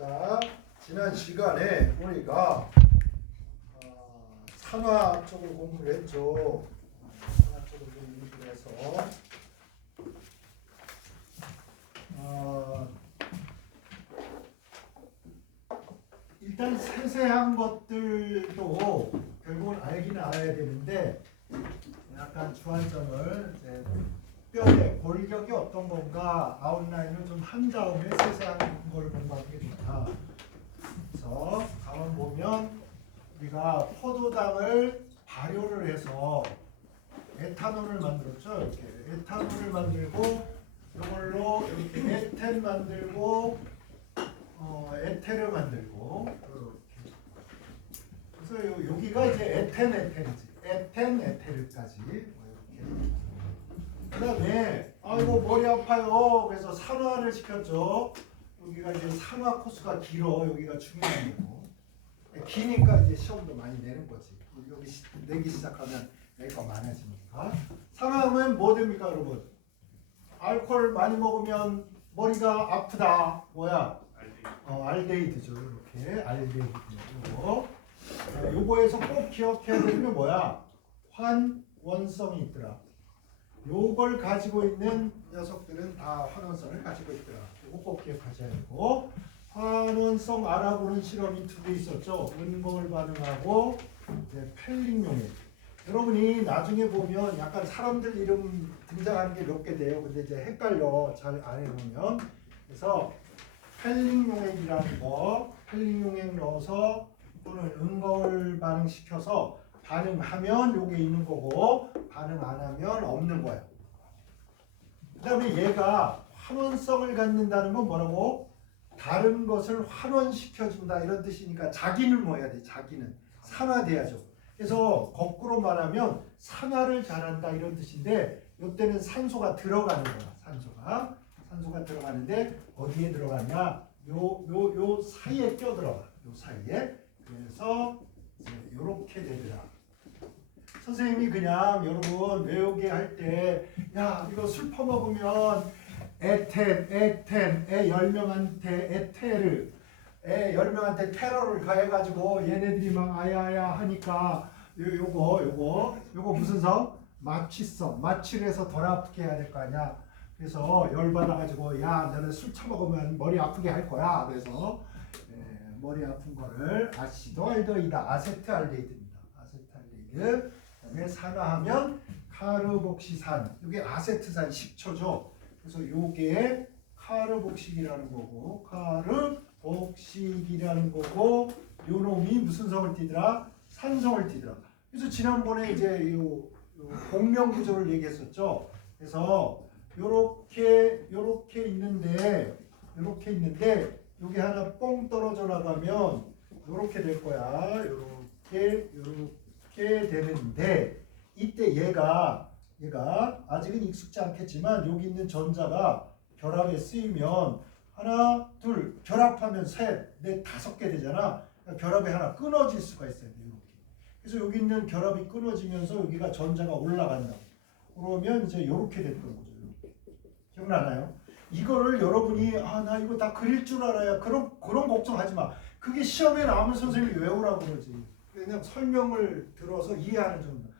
자, 지난 시간에 우리가 산화 쪽을 공부를 했죠. 산화 쪽을 공부를 해서 일단 세세한 것들도 결국은 알긴 알아야 되는데 약간 주안점을 이제 뼈의 골격이 어떤 건가 아웃라인을 좀 한 다음에 세세한 걸 공부하는 게 좋다. 그래서 가만 보면 우리가 포도당을 발효를 해서 에탄올을 만들었죠. 이렇게 에탄올을 만들고 이걸로 이렇게 에텐 만들고 에테르 만들고 이렇게. 그래서 여기가 이제 에텐이지. 에텐 에테르까지 이렇게. 그다음에 아이고 머리 아파요. 그래서 산화를 시켰죠. 여기가 이제 산화 코스가 길어. 여기가 중요한 거고. 기니까 이제 시험도 많이 내는 거지. 여기 내기 시작하면 여기가 많아지니까. 산화하면 뭐 됩니까, 여러분? 알코올 많이 먹으면 머리가 아프다. 뭐야? 알데히드죠. 이렇게 알데히드. 요거에서 꼭 기억해야 되는 게 뭐야? 환원성이 있더라. 요걸 가지고 있는 녀석들은 다 환원성을 가지고 있더라. 요거 꼭 기억하셔야 되고, 환원성 알아보는 실험이 두 개 있었죠. 은봉을 반응하고 이제 펠링용액. 여러분이 나중에 보면 약간 사람들 이름 등장하는 게 몇 개 돼요. 근데 이제 헷갈려. 잘 안 해보면. 그래서 펠링용액이라는 거, 펠링용액 넣어서 또는 은거울 반응시켜서 반응하면 요게 있는 거고 반응 안 하면 없는 거야. 그 다음에 얘가 환원성을 갖는다는 건 뭐라고? 다른 것을 환원시켜준다 이런 뜻이니까 자기는 뭐 해야 돼? 자기는 산화돼야죠. 그래서 거꾸로 말하면 산화를 잘한다 이런 뜻인데 이때는 산소가 들어가는 거야. 산소가 들어가는데 어디에 들어가냐? 요 사이에 껴들어가. 요 사이에. 그래서 이렇게 되더라. 선생님이 그냥 여러분 외우게 할 때 야 이거 술 퍼먹으면 에텐, 애 10명한테 에테르, 애 10명한테 테러를 가해가지고 얘네들이 막 아야아야 하니까 요거 무슨 성? 마취성. 마취를 해서 덜 아프게 해야 될 거 아니야. 그래서 열받아가지고 야 너는 술 처먹으면 머리 아프게 할 거야. 그래서 머리 아픈 거를 아시도알데히드이다. 아세트알데히드입니다. 아세트알데히드. 그다음에 산화하면 카르복시산. 이게 아세트산 10초죠. 그래서 요게 카르복식이라는 거고 카르복식이라는 거고 요 놈이 무슨 성을 띠더라? 산성을 띠더라. 그래서 지난번에 이제 요 공명 구조를 얘기했었죠. 그래서 요렇게 있는데 요게 하나 뻥 떨어져 나가면 요렇게 될 거야. 요렇게 되는데 이때 얘가 아직은 익숙지 않겠지만 여기 있는 전자가 결합에 쓰이면 하나, 둘, 결합하면 셋, 넷, 5개 되잖아. 그러니까 결합이 하나 끊어질 수가 있어요. 이렇게. 그래서 여기 있는 결합이 끊어지면서 여기가 전자가 올라간다. 그러면 이제 이렇게 됐던 거죠. 이렇게. 기억나나요? 이거를 여러분이 나 이거 다 그릴 줄 알아야 그런 걱정하지 마. 그게 시험에 나오면 선생님이 외우라고 그러지. 그냥 설명을 들어서 이해하는 정도.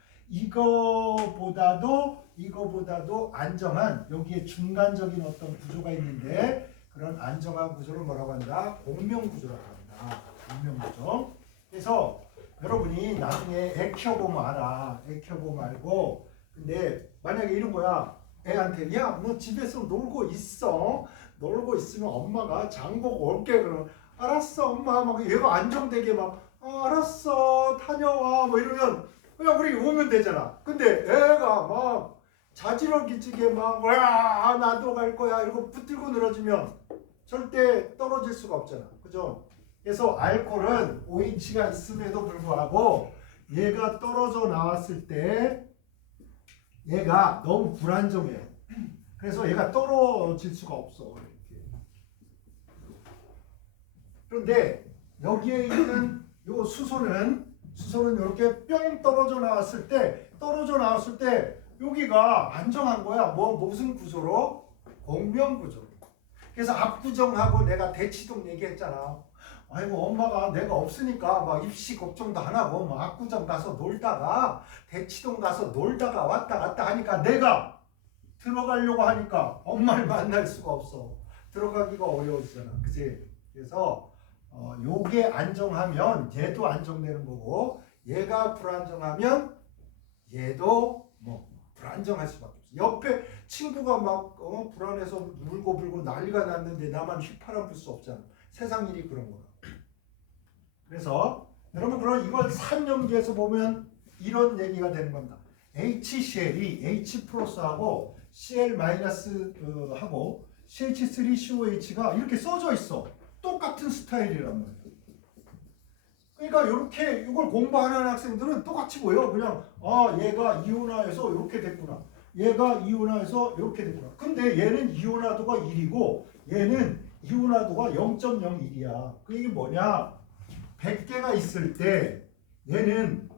이거보다도 안정한 여기에 중간적인 어떤 구조가 있는데 그런 안정한 구조를 뭐라고 한다? 공명 구조라고 한다. 공명 구조. 그래서 여러분이 나중에 애 키워보면 알아. 애 키워보면 알고. 근데 만약에 이런 거야. 애한테 야, 너 집에서 놀고 있으면 엄마가 장보고 올게. 그러면 알았어 엄마. 막 얘가 안정되게 막 알았어 다녀와 뭐 이러면 그냥 우리 오면 되잖아. 근데 애가 막 자지러 기지게 막 와 나도 갈 거야 이러고 붙들고 늘어지면 절대 떨어질 수가 없잖아. 그죠? 그래서 알코올은 OH가 있음에도 불구하고 얘가 떨어져 나왔을 때 얘가 너무 불안정해. 그래서 얘가 떨어질 수가 없어. 이렇게. 그런데 여기에 있는 요 수소는 이렇게 뿅 떨어져 나왔을 때 여기가 안정한 거야. 무슨 구조로? 공명 구조로. 그래서 압구정하고 내가 대치동 얘기했잖아. 아이고 엄마가 내가 없으니까 막 입시 걱정도 안 하고 막 압구정 가서 놀다가 대치동 가서 놀다가 왔다 갔다 하니까 내가 들어가려고 하니까 엄마를 만날 수가 없어. 들어가기가 어려워지잖아. 그치? 그래서 요게 안정하면 얘도 안정되는 거고 얘가 불안정하면 얘도 뭐 불안정할 수밖에 없어. 옆에 친구가 막 불안해서 울고 불고 난리가 났는데 나만 휘파람 불 수 없잖아. 세상 일이 그런 거야. 그래서 여러분 그럼 이걸 산연기에서 보면 이런 얘기가 되는 겁니다. HCl이 H 플러스하고 Cl 마이너스 하고 CH3COH가 이렇게 써져 있어. 똑같은 스타일이란 말이야. 그러니까 이렇게 이걸 공부하는 학생들은 똑같이 보여. 그냥 얘가 이온화해서 이렇게 됐구나. 얘가 이온화해서 이렇게 됐구나. 근데 얘는 이온화도가 1이고 얘는 이온화도가 0.01이야. 그 이게 뭐냐? 100개가 있을 때 얘는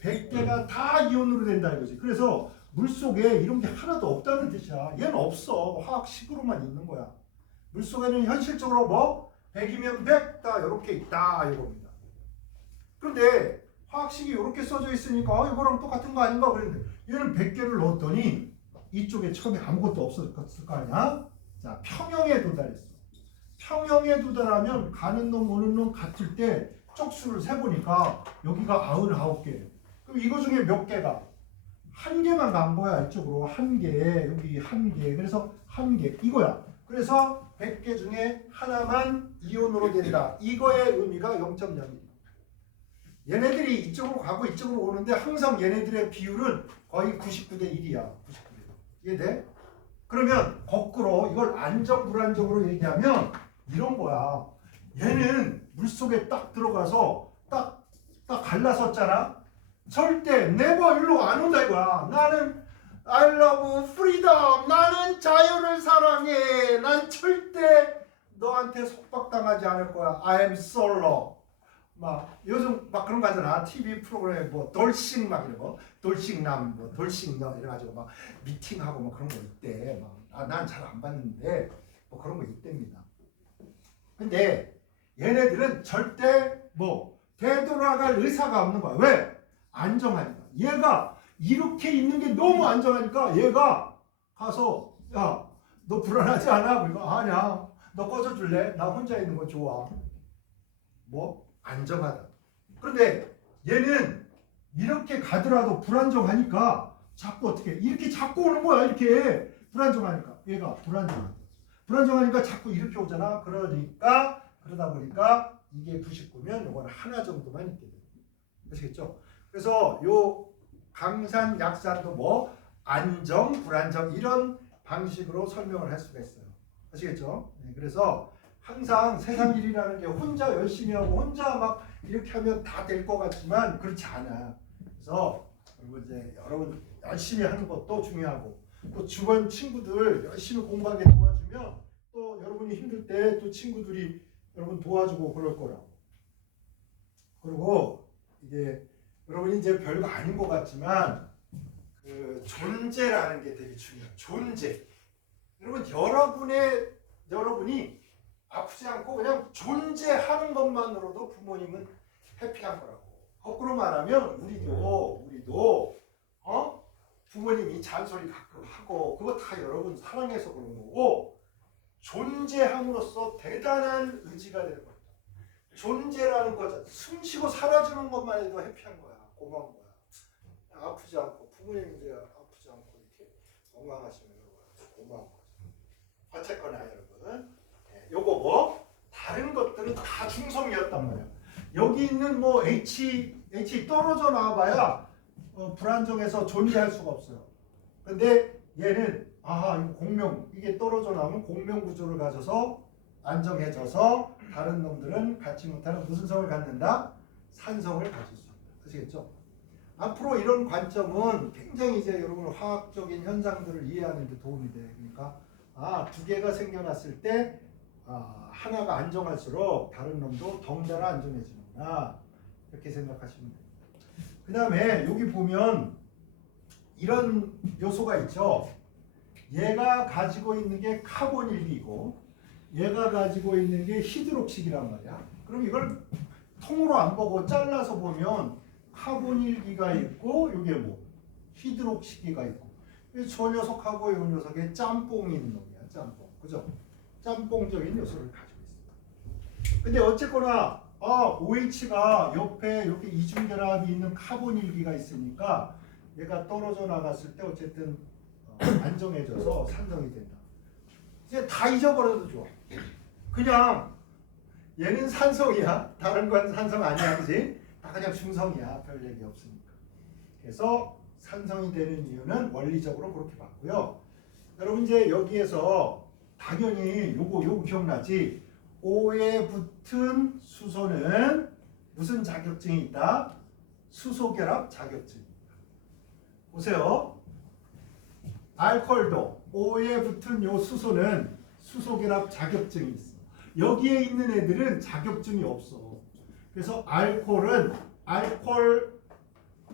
100개가 다 이온으로 된다 이거지. 그래서 물속에 이런 게 하나도 없다는 뜻이야. 얘는 없어. 화학식으로만 있는 거야. 물속에는 현실적으로 뭐 100이면 100, 다 이렇게 있다 이겁니다. 그런데 화학식이 이렇게 써져 있으니까 이거랑 똑같은 거 아닌가 그랬는데 얘는 100개를 넣었더니 이쪽에 처음에 아무것도 없었을 거 아니야? 자, 평형에 도달했어. 평형에 도달하면 가는 놈 오는 놈 같을 때 쪽수를 세보니까 여기가 99개. 그럼 이거 중에 몇 개가? 한 개만 간 거야. 이쪽으로 한 개, 여기 한 개. 그래서 한 개. 이거야. 그래서 100개 중에 하나만 이온으로 된다. 이거의 의미가 0.01. 얘네들이 이쪽으로 가고 이쪽으로 오는데 항상 얘네들의 비율은 거의 99대 1이야. 99대 1. 이해돼? 그러면 거꾸로 이걸 안정 불안정으로 얘기하면 이런 거야. 얘는 물속에 딱 들어가서 딱 갈라섰잖아. 절대 never 일로 안 온다 이거야. 나는 I love freedom. 나는 자유를 사랑해. 난 절대 너한테 속박당하지 않을 거야. I am solo. 막 요즘 막 그런 거 하잖아. TV 프로그램에 뭐 돌싱 막 이런 거, 돌싱남, 뭐 돌싱너 이래가지고 막 미팅하고 뭐 그런 거 있대. 막 난 잘 안 봤는데 뭐 그런 거 있답니다. 근데 얘네들은 절대 뭐 되돌아갈 의사가 없는 거야. 왜? 안정하니까. 얘가 이렇게 있는 게 너무 안정하니까 얘가 가서 야, 너 불안하지 않아? 그리고 아니야. 너 꺼져줄래? 나 혼자 있는 거 좋아. 뭐? 안정하다. 그런데 얘는 이렇게 가더라도 불안정하니까 자꾸 어떻게 이렇게 자꾸 오는 거야. 이렇게 불안정하니까 얘가 불안정하다. 불안정하니까 자꾸 이렇게 오잖아. 그러다 보니까 이게 99면 이건 하나 정도만 있게 돼요. 아시겠죠? 그래서 요 강산, 약산도 뭐 안정, 불안정 이런 방식으로 설명을 할 수가 있어요. 아시겠죠? 네, 그래서 항상 세상 일이라는 게 혼자 열심히 하고 혼자 막 이렇게 하면 다 될 것 같지만 그렇지 않아. 그래서 여러분 열심히 하는 것도 중요하고 또 주변 친구들 열심히 공부하게 도와주면 또 여러분이 힘들 때 또 친구들이 여러분 도와주고 그럴 거라고. 그리고 이게 여러분이 이제 별거 아닌 것 같지만 그 존재라는 게 되게 중요해요. 존재. 여러분 여러분이 아프지 않고 그냥 존재하는 것만으로도 부모님은 해피한 거라고. 거꾸로 말하면 우리도 부모님이 잔소리 가끔 하고 그거 다 여러분 사랑해서 그런 거고 존재함으로써 대단한 의지가 되는 겁니다. 존재라는 거잖아. 숨쉬고 사라지는 것만 해도 해피한 거야. 고마운 거야. 아프지 않고 부모님이 이제 아프지 않고 이렇게 건강하시면 고마운 거죠. 어쨌거나 여러분 요거 뭐 다른 것들은 다 중성이었단 말이야. 여기 있는 뭐 H 떨어져 나와봐야 불안정해서 존재할 수가 없어요. 근데 얘는 이거 공명 이게 떨어져 나오면 공명 구조를 가져서 안정해져서 다른 놈들은 갖지 못하는 무슨 성을 갖는다? 산성을 가질 수 있다. 아시겠죠? 앞으로 이런 관점은 굉장히 이제 여러분 화학적인 현상들을 이해하는 데 도움이 돼. 그러니까 두 개가 생겨났을 때 하나가 안정할수록 다른 놈도 덩달아 안정해지는구나. 이렇게 생각하시면 돼요. 그 다음에 여기 보면 이런 요소가 있죠. 얘가 가지고 있는 게 카본일이고 얘가 가지고 있는 게 히드록식이란 말이야. 그럼 이걸 통으로 안 보고 잘라서 보면 카본일기가 있고 이게 뭐 히드록식이가 있고 저 녀석하고 이 녀석의 짬뽕이 있는 놈이야. 짬뽕. 그죠? 짬뽕적인 요소를 가지고 있어. 근데 어쨌거나 OH가 옆에 이렇게 이중결합이 있는 카본일기가 있으니까 얘가 떨어져 나갔을 때 어쨌든 안정해져서 산성이 된다. 이제 다 잊어버려도 좋아. 그냥 얘는 산성이야. 다른 건 산성 아니야. 그지? 다 그냥 중성이야. 별 얘기 없으니까. 그래서 산성이 되는 이유는 원리적으로 그렇게 봤고요. 여러분 이제 여기에서 당연히 요거 기억나지? O에 붙은 수소는 무슨 자격증이 있다? 수소결합 자격증입니다. 보세요. 알코올도 O에 붙은 요 수소는 수소결합 자격증이 있어. 여기에 있는 애들은 자격증이 없어. 그래서 알코올은 알코올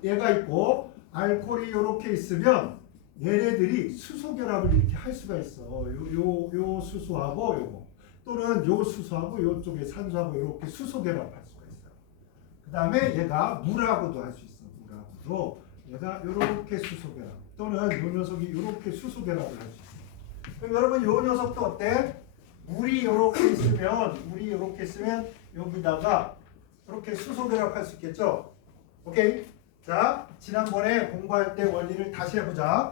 얘가 있고 알코올이 이렇게 있으면 얘네들이 수소결합을 이렇게 할 수가 있어. 요 수소하고 요거 또는 요 수소하고 요쪽에 산소하고 이렇게 수소결합할 수가 있어요. 그 다음에 얘가 물하고도 할 수 있어. 물하고도 얘가 이렇게 수소결합 또는 요 녀석이 이렇게 수소결합을 할 수 있어. 그럼 여러분 요 녀석도 어때? 물이 이렇게 있으면 여기다가 이렇게 수소결합할 수 있겠죠? 오케이? 자, 지난번에 공부할 때 원리를 다시 해보자.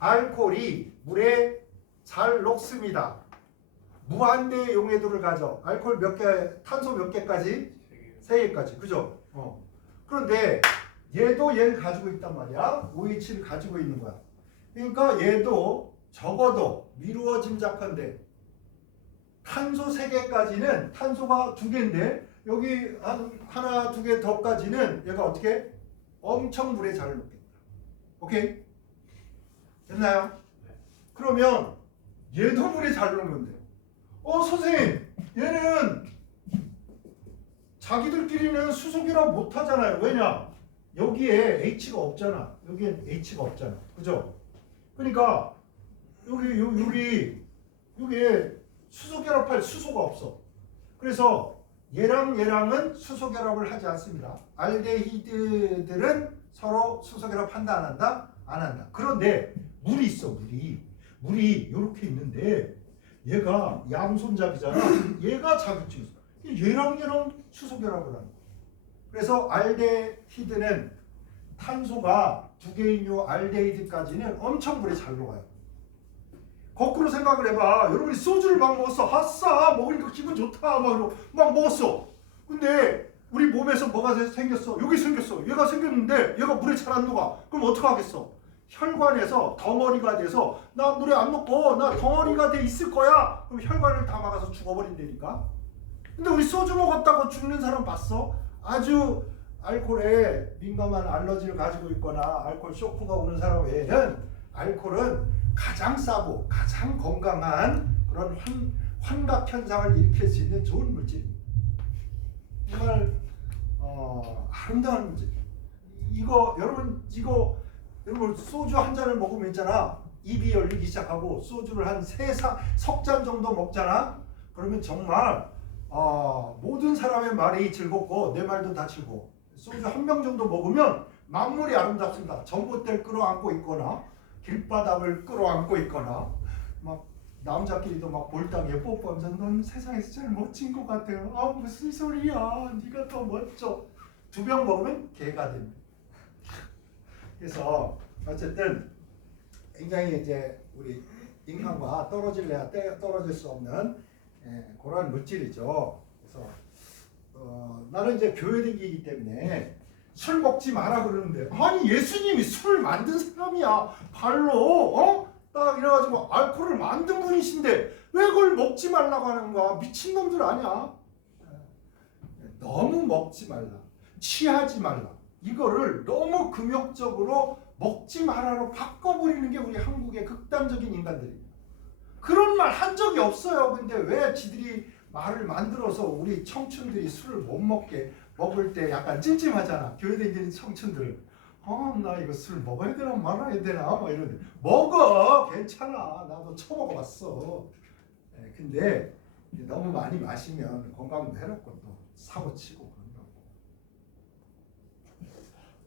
알코올이 물에 잘 녹습니다. 무한대의 용해도를 가져. 알코올 몇 개, 탄소 몇 개까지? 3개까지. 그죠? 그런데 얘를 가지고 있단 말이야. OH를 가지고 있는 거야. 그러니까 얘도 적어도 미루어 짐작한데 탄소 3개까지는 탄소가 2개인데 여기 하나, 2개 더까지는 얘가 어떻게? 엄청 물에 잘 녹겠다. 오케이? 됐나요? 그러면 얘도 물에 잘 녹는데 선생님 얘는 자기들끼리는 수소결합 못하잖아요. 왜냐? 여기에 H가 없잖아. 여기엔 H가 없잖아. 그죠? 그러니까 여기에 수소결합할 수소가 없어. 그래서 얘랑은 수소결합을 하지 않습니다. 알데히드들은 서로 수소결합한다 안 한다? 안 한다. 그런데 물이 있어. 물이 이렇게 있는데 얘가 양손잡이잖아. 얘가 자격증이 있어. 얘랑 수소결합을 하는 거야. 그래서 알데히드는 탄소가 2개인 요 알데히드까지는 엄청 물에 잘 녹아요. 거꾸로 생각을 해봐. 여러분이 소주를 막 먹었어. 아싸 먹으니까 기분 좋다 막 먹었어. 근데 우리 몸에서 뭐가 생겼어? 여기 생겼어. 얘가 생겼는데 얘가 물에 잘 안 녹아. 그럼 어떡하겠어? 혈관에서 덩어리가 돼서 나 물에 안 녹고 나 덩어리가 돼 있을 거야. 그럼 혈관을 다 막아서 죽어버린다니까. 근데 우리 소주 먹었다고 죽는 사람 봤어? 아주 알코올에 민감한 알러지를 가지고 있거나 알코올 쇼크가 오는 사람 외에는 알코올은 가장 싸고 가장 건강한 그런 환각 현상을 일으킬 수 있는 좋은 물질입니다. 정말 아름다운 물질. 여러분 소주 한 잔을 먹으면 있잖아. 입이 열리기 시작하고 소주를 한 3-4잔 정도 먹잖아. 그러면 정말 모든 사람의 말이 즐겁고 내 말도 다 즐거워. 소주 한 병 정도 먹으면 만물이 아름답습니다. 전봇대를 끌어안고 있거나 길바닥을 끌어안고 있거나 막 남자끼리도 막 볼따기에 뽀뽀하면서 넌 세상에서 제일 멋진 것 같아요. 무슨 소리야. 네가 더 멋져. 2병 먹으면 개가 됩니다. 그래서 어쨌든 굉장히 이제 우리 인간과 떨어질래야 떨어질 수 없는 그런 물질이죠. 그래서 나는 이제 교회댕기이기 때문에 술 먹지 마라 그러는데 아니 예수님이 술을 만든 사람이야. 발로 딱 이래가지고 알코올을 만든 분이신데 왜 그걸 먹지 말라고 하는 거야. 미친놈들 아니야. 너무 먹지 말라. 취하지 말라. 이거를 너무 금욕적으로 먹지 마라로 바꿔버리는 게 우리 한국의 극단적인 인간들입니다. 그런 말 한 적이 없어요. 근데 왜 지들이 말을 만들어서 우리 청춘들이 술을 못 먹게 먹을 때 약간 찜찜하잖아. 교회 다니는 청춘들. 나 이거 술 먹어야 되나 말아야 되나 막 이러는데 먹어. 괜찮아. 나도 처먹어봤어. 근데 너무 많이 마시면 건강도 해롭고 또 사고 치고 그런 거고.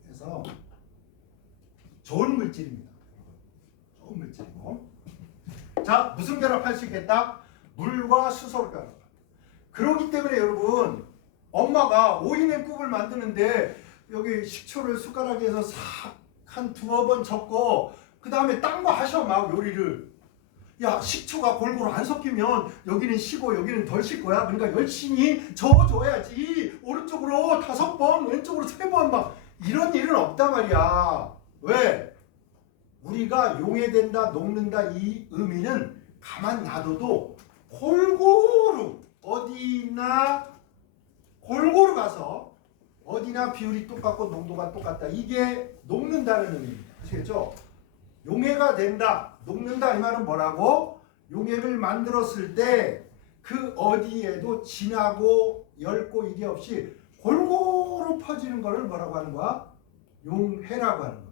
그래서 좋은 물질입니다. 좋은 물질이고. 자, 무슨 결합할 수 있겠다? 물과 수소를 결합. 그렇기 때문에 여러분, 엄마가 오이냉국을 만드는데 여기 식초를 숟가락에서 싹 한 두어 번 젓고 그 다음에 딴 거 하셔 막 요리를. 야, 식초가 골고루 안 섞이면 여기는 시고 여기는 덜 실 거야. 그러니까 열심히 저어줘야지. 오른쪽으로 5번, 왼쪽으로 3번 막 이런 일은 없단 말이야. 왜? 우리가 용해된다, 녹는다 이 의미는 가만 놔둬도 골고루 어디나 골고루 가서 어디나 비율이 똑같고 농도가 똑같다. 이게 녹는다는 의미입니다. 아시겠죠? 용해가 된다, 녹는다 이 말은 뭐라고? 용해를 만들었을 때 그 어디에도 진하고 엷고 이게 없이 골고루 퍼지는 것을 뭐라고 하는 거야? 용해라고 하는 거야.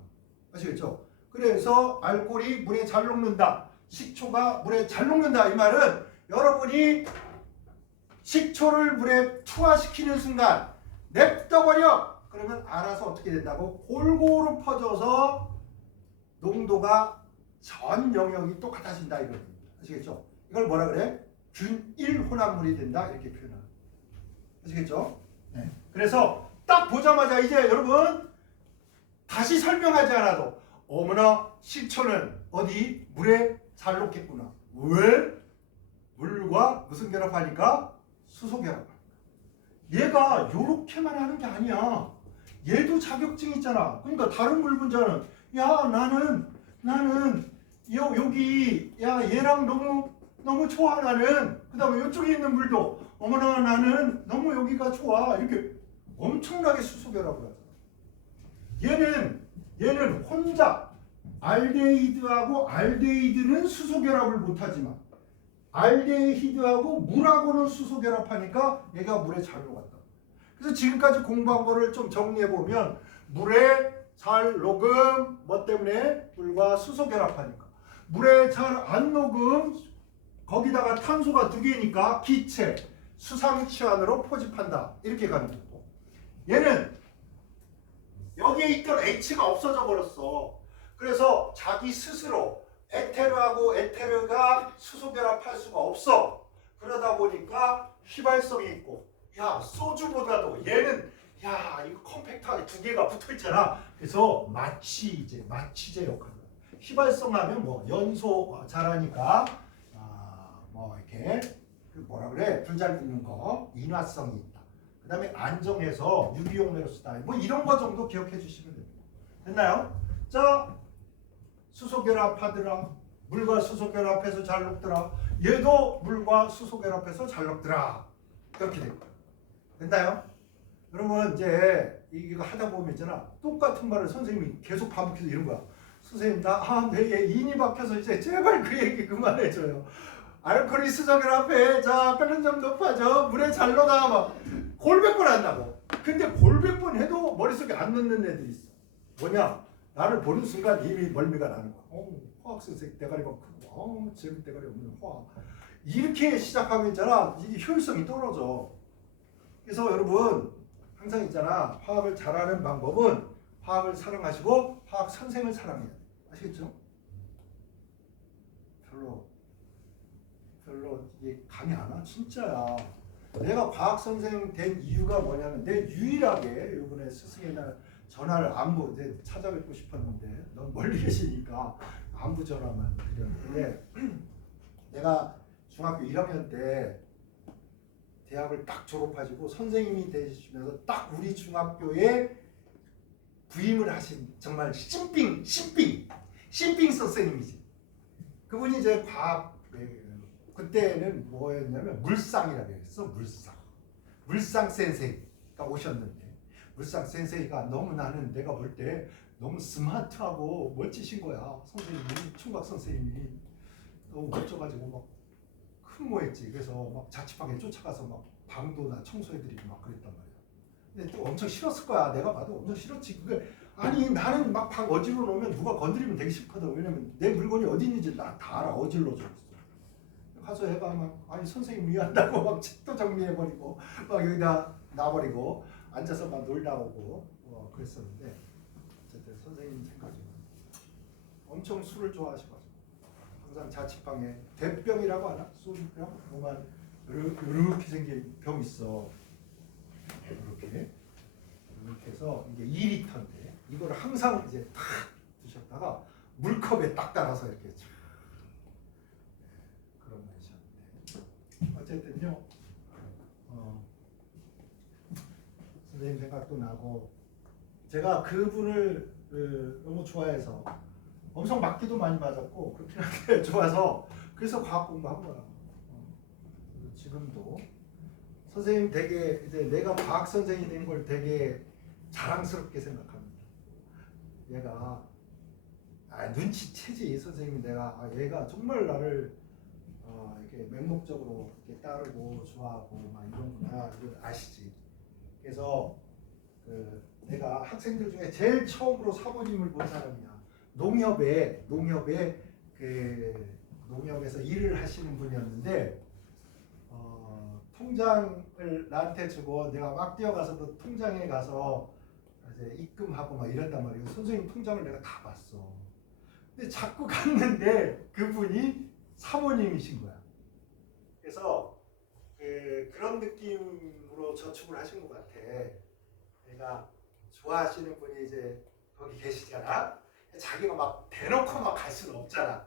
아시겠죠? 그래서 알코올이 물에 잘 녹는다, 식초가 물에 잘 녹는다 이 말은 여러분이 식초를 물에 투하시키는 순간 냅둬버려! 그러면 알아서 어떻게 된다고? 골고루 퍼져서 농도가 전 영역이 똑같아진다 이거예요. 아시겠죠? 이걸 뭐라 그래? 균일 혼합물이 된다 이렇게 표현합니다. 아시겠죠? 네. 그래서 딱 보자마자 이제 여러분 다시 설명하지 않아도 어머나 식초는 어디? 물에 잘 녹겠구나. 왜? 물과 무슨 결합하니까? 수소 결합하니까. 얘가 요렇게만 하는 게 아니야. 얘도 자격증이 있잖아. 그러니까 다른 물 분자는 야 나는 여기 야 얘랑 너무 좋아 나는. 그 다음에 이쪽에 있는 물도 어머나 나는 너무 여기가 좋아. 이렇게 엄청나게 수소 결합을 하잖아. 얘는 혼자 알데히드하고 알데히드는 수소 결합을 못하지만 알데히드하고 물하고는 수소 결합하니까 얘가 물에 잘 녹았다. 그래서 지금까지 공부한 거를 좀 정리해보면 물에 잘 녹음 뭐 때문에? 물과 수소 결합하니까. 물에 잘 안 녹음 거기다가 탄소가 2개니까 기체 수상취안으로 포집한다. 이렇게 가는 거고. 얘는 여기에 있던 H가 없어져 버렸어. 그래서 자기 스스로 에테르하고 에테르가 수소 결합할 수가 없어. 그러다 보니까 휘발성이 있고, 야 소주보다도 얘는 야 이거 컴팩트하게 2개가 붙어 있잖아. 그래서 마취제 역할을. 휘발성하면 뭐 연소 잘하니까 뭐 이렇게 그 뭐라 그래 불 잘 붙는 거 인화성이 있다. 그 다음에 안정해서 유기용매로 쓰다. 뭐 이런 거 정도 기억해 주시면 됩니다. 됐나요? 자, 수소 결합하더라. 물과 수소 결합해서 잘 녹더라. 얘도 물과 수소 결합해서 잘 녹더라. 이렇게 됩니다. 됐나요? 그러면 이제 이거 하다 보면 있잖아. 똑같은 말을 선생님이 계속 반복해서 이런 거야. 선생님 내 인이 박혀서 이제 제발 그 얘기 그만해줘요. 알코올이 수소 결합해. 자, 편의점 높아져. 물에 잘 녹아. 막 골백번 한다고. 근데 골백번 해도 머릿속에 안 넣는 애들이 있어. 뭐냐? 나를 보는 순간 이미 멀미가 나는 거야. 화학 선생 대가리가 크고, 쟤는 대가리 없는 화학. 이렇게 시작하면 있잖아. 이게 효율성이 떨어져. 그래서 여러분 항상 있잖아. 화학을 잘하는 방법은 화학을 사랑하시고 화학 선생을 사랑해야 돼. 아시겠죠? 별로 이게 감이 안 와. 진짜야. 내가 과학 선생 된 이유가 뭐냐면 내 유일하게 이번에 스승의 날 전화를 안부 찾아뵙고 싶었는데 넌 멀리 계시니까 안부 전화만 드렸는데 내가 중학교 1학년 때 대학을 딱 졸업하시고 선생님이 되시면서 딱 우리 중학교에 부임을 하신 정말 신빙 선생님이지. 그분이 이제 과학 그때는 뭐였냐면 물상이라고 했어. 물상 센세이가 오셨는데 물상 센세이가 너무 나는 내가 볼 때 너무 스마트하고 멋지신 거야. 선생님이 총각 선생님이 너무 멋져가지고 막 흠모했지. 그래서 막 자취방에 쫓아가서 막 방도나 청소해드리고 막 그랬단 말이야. 근데 또 엄청 싫었을 거야. 내가 봐도 엄청 싫었지. 그게 아니 나는 막 방 어질러 놓으면 누가 건드리면 되게 싫거든. 왜냐면 내 물건이 어디 있는지 나 다 알아. 어질러 줘 있어. 가서 애가 막 아니 선생님 위한다고 막 책도 정리해버리고 막 여기다 놔버리고 앉아서 막 놀다 오고 그랬었는데 어쨌든 선생님 생각이 엄청 술을 좋아하셔가지고 항상 자취방에 대병이라고 하나? 소주병? 뭐만 이렇게 생긴 병 있어. 이렇게 해서 이게 2리터인데 이걸 항상 이제 탁 드셨다가 물컵에 딱 따라서 이렇게 그런 분이셨는데 어쨌든요 선생님 생각도 나고 제가 그분을 너무 좋아해서 엄청 맞기도 많이 맞았고 그렇긴 한데 좋아서 그래서 과학 공부한 거야. 지금도 선생님 되게 이제 내가 과학 선생이 된 걸 되게 자랑스럽게 생각합니다. 얘가 눈치채지 선생님이 내가 얘가 정말 나를 이렇게 맹목적으로 이렇게 따르고 좋아하고 막 이런구나 이걸 아시지. 그래서 내가 학생들 중에 제일 처음으로 사모님을 본 사람이야. 농협에서 일을 하시는 분이었는데 통장을 나한테 주고 내가 막 뛰어가서 그 통장에 가서 이제 입금하고 막 이랬단 말이에요. 선생님 통장을 내가 다 봤어. 근데 자꾸 갔는데 그분이 사모님이신 거야. 그래서 그런 느낌으로 저축을 하신 것 같아. 내가 좋아하시는 분이 이제 거기 계시잖아. 자기가 막 대놓고 막 갈 수는 없잖아.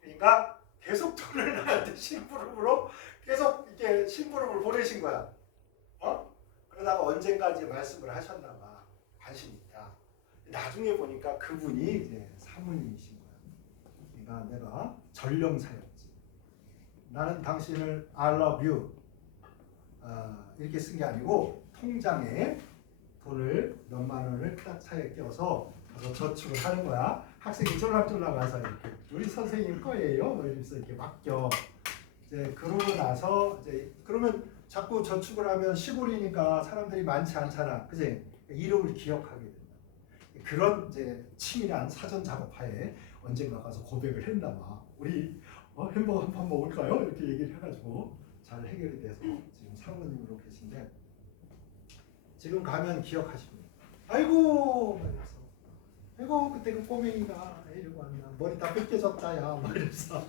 그러니까 계속 돈을 나한테 심부름으로 계속 이렇게 심부름을 보내신 거야. 그러다가 언젠가 이제 말씀을 하셨나 봐. 관심 있다. 나중에 보니까 그분이 이제 사모님이신 거야. 그러니까 내가 전령사였지. 나는 당신을 I love you 이렇게 쓴 게 아니고 통장에 돈을 몇만 원을 딱 차에 껴서 가서 저축을 하는 거야. 학생이 쫄랑쫄랑 와서 이렇게 우리 선생님 거예요. 이러면서 이렇게 맡겨. 이제 그러고 나서 이제 그러면 자꾸 저축을 하면 시골이니까 사람들이 많지 않잖아. 그지? 이름을 기억하게 된다. 그런 이제 치밀한 사전 작업하에 언젠가 가서 고백을 했나 봐. 우리 햄버거 한 판 먹을까요? 이렇게 얘기를 해가지고 잘 해결이 돼서 지금 사모님으로 계신데 지금 가면 기억하십니다. 아이고 말해서 아이고 그때 그 꼬맹이가 이러고 왔나 머리 다 뺏겨졌다 야 말해서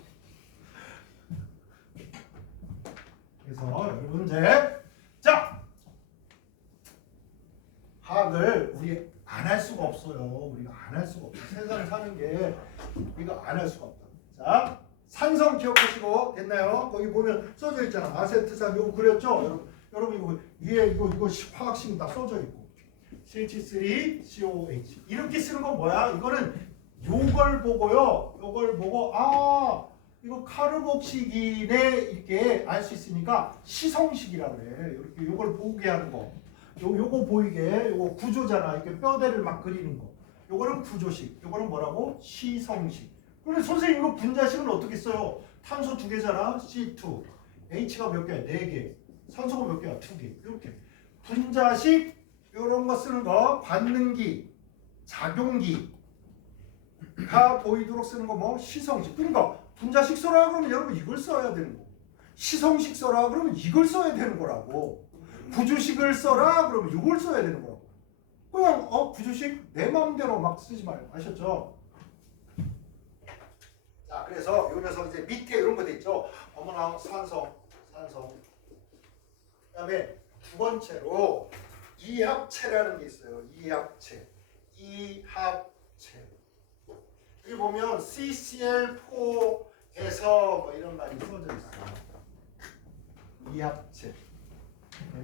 그래서 여러분들 자 화학을 우리 안 할 수가 없어요. 우리가 안 할 수가 없어. 세상을 사는 게 우리가 안 할 수가 없다. 자 산성 기억하시고 됐나요? 거기 보면 써져 있잖아. 아세트산 이거 그렸죠? 여러분 이거 위에 이거 화학식은 다 써져 있고 CH3COH 이렇게 쓰는 건 뭐야? 이거는 요걸 보고요. 요걸 보고 이거 카르복식이네 이렇게 알 수 있으니까 시성식이라 그래. 이렇게 요걸 보게 하는 거. 요거 보이게 요거 구조잖아. 이렇게 뼈대를 막 그리는 거. 요거는 구조식. 요거는 뭐라고? 시성식. 그런데 선생님 이거 분자식은 어떻게 써요? 탄소 2개잖아. C2. H가 몇 개야? 4개. 산소가 몇 개야? 2개. 이렇게. 분자식 이런 거 쓰는 거 관능기, 작용기가 보이도록 쓰는 거 뭐 시성식. 그러니까 분자식 써라 그러면 여러분 이걸 써야 되는 거. 시성식 써라 그러면 이걸 써야 되는 거라고. 구조식을 써라 그러면 이걸 써야 되는 거라고. 그냥 구조식 내 마음대로 막 쓰지 말고 아셨죠? 자 그래서 요 녀석 이제 밑에 이런 거 돼 있죠. 어머나 산성. 그다음에 두 번째로 이합체라는 게 있어요. 이합체. 여기 보면 CCl4에서 뭐 이런 말이 써져 있어요. 이합체.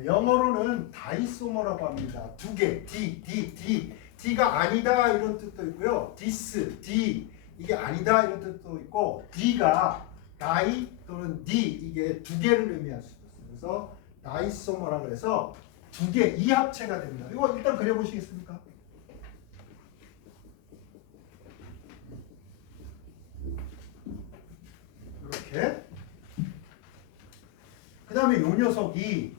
영어로는 다이소머라고 합니다. 두 개, D가 아니다 이런 뜻도 있고요. D 이게 아니다 이런 뜻도 있고 D가 다이 또는 D 이게 두 개를 의미할 수도 있어요. 그래서 다이소머라고 해서 두 개 이합체가 됩니다. 이거 일단 그려보시겠습니까? 이렇게. 그 다음에 요 녀석이